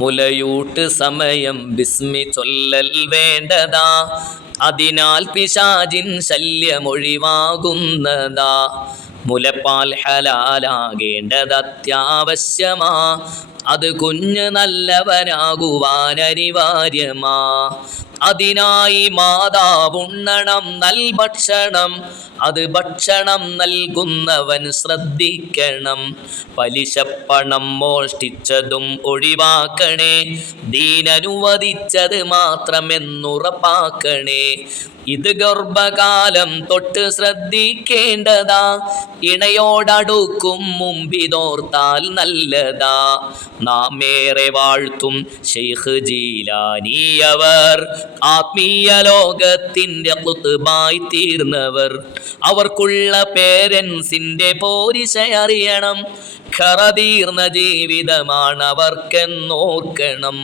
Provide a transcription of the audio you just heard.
മുലയൂട്ട് സമയം ബിസ്മി ചൊല്ലൽ വേണ്ടതാ. അതിനാൽ പിശാചിൻ ശല്യമൊഴിവാകുന്നതാ. മുലപ്പാൽ ഹലാലാകേണ്ടത് അത്യാവശ്യമാ അത് കുഞ്ഞ് നല്ലവനാകുവാൻ അനിവാര്യമാ അതിനായി മാതാവുണ്ണണം നൽഭക്ഷണം. അത് ഭക്ഷണം നൽകുന്നവൻ ശ്രദ്ധിക്കണം. പലിശപ്പണം മോഷ്ടിച്ചതും ഒഴിവാക്കണേ. ദീനനുവദിച്ചത് മാത്രമെന്നുറപ്പാക്കണേ. ഇത് ഗർഭകാലം തൊട്ട് ശ്രദ്ധിക്കേണ്ടതാ. ഇണയോടടുക്കും മുമ്പിതോർത്താൽ നല്ലതാ. നാം ഏറെ വാഴ്ത്തും ഷെയ്ഖ് ജീലാനിയവർ ആത്മീയ ലോകത്തിന്റെ കുത്തുബായി തീർന്നവർ. അവർക്കുള്ള പേരൻസിന്റെ പോരിശ അറിയണം. ഖറതീർന്ന ജീവിതമാണ് അവർക്കെന്നോർക്കണം